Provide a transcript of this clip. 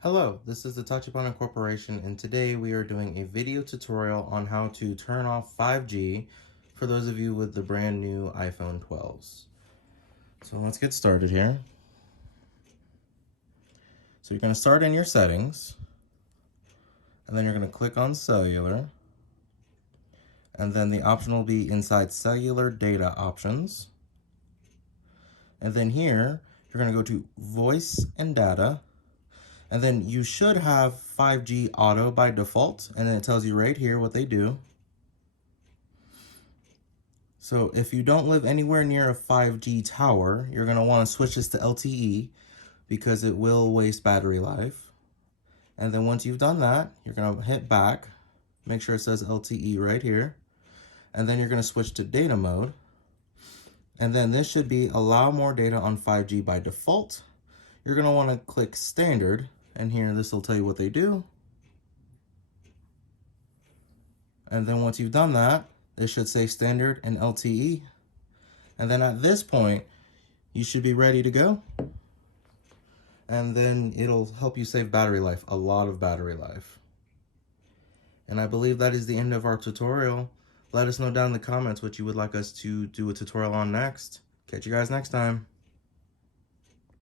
Hello, this is the Tachibana Corporation, and today we are doing a video tutorial on how to turn off 5G for those of you with the brand new iPhone 12s. So let's get started here. So you're going to start in your settings, and then you're going to click on cellular, and then the option will be inside cellular data options. And then here, you're going to go to voice and data. And then you should have 5G auto by default, and then it tells you right here what they do. So if you don't live anywhere near a 5G tower, you're going to want to switch this to LTE because it will waste battery life. And then once you've done that, you're going to hit back, make sure it says LTE right here, and then you're going to switch to data mode. And then this should be allow more data on 5G by default. You're going to want to click standard, and here this will tell you what they do. And then once you've done that, it should say standard and LTE. And then at this point, you should be ready to go. And then it'll help you save battery life, a lot of battery life. And I believe that is the end of our tutorial. Let us know down in the comments what you would like us to do a tutorial on next. Catch you guys next time.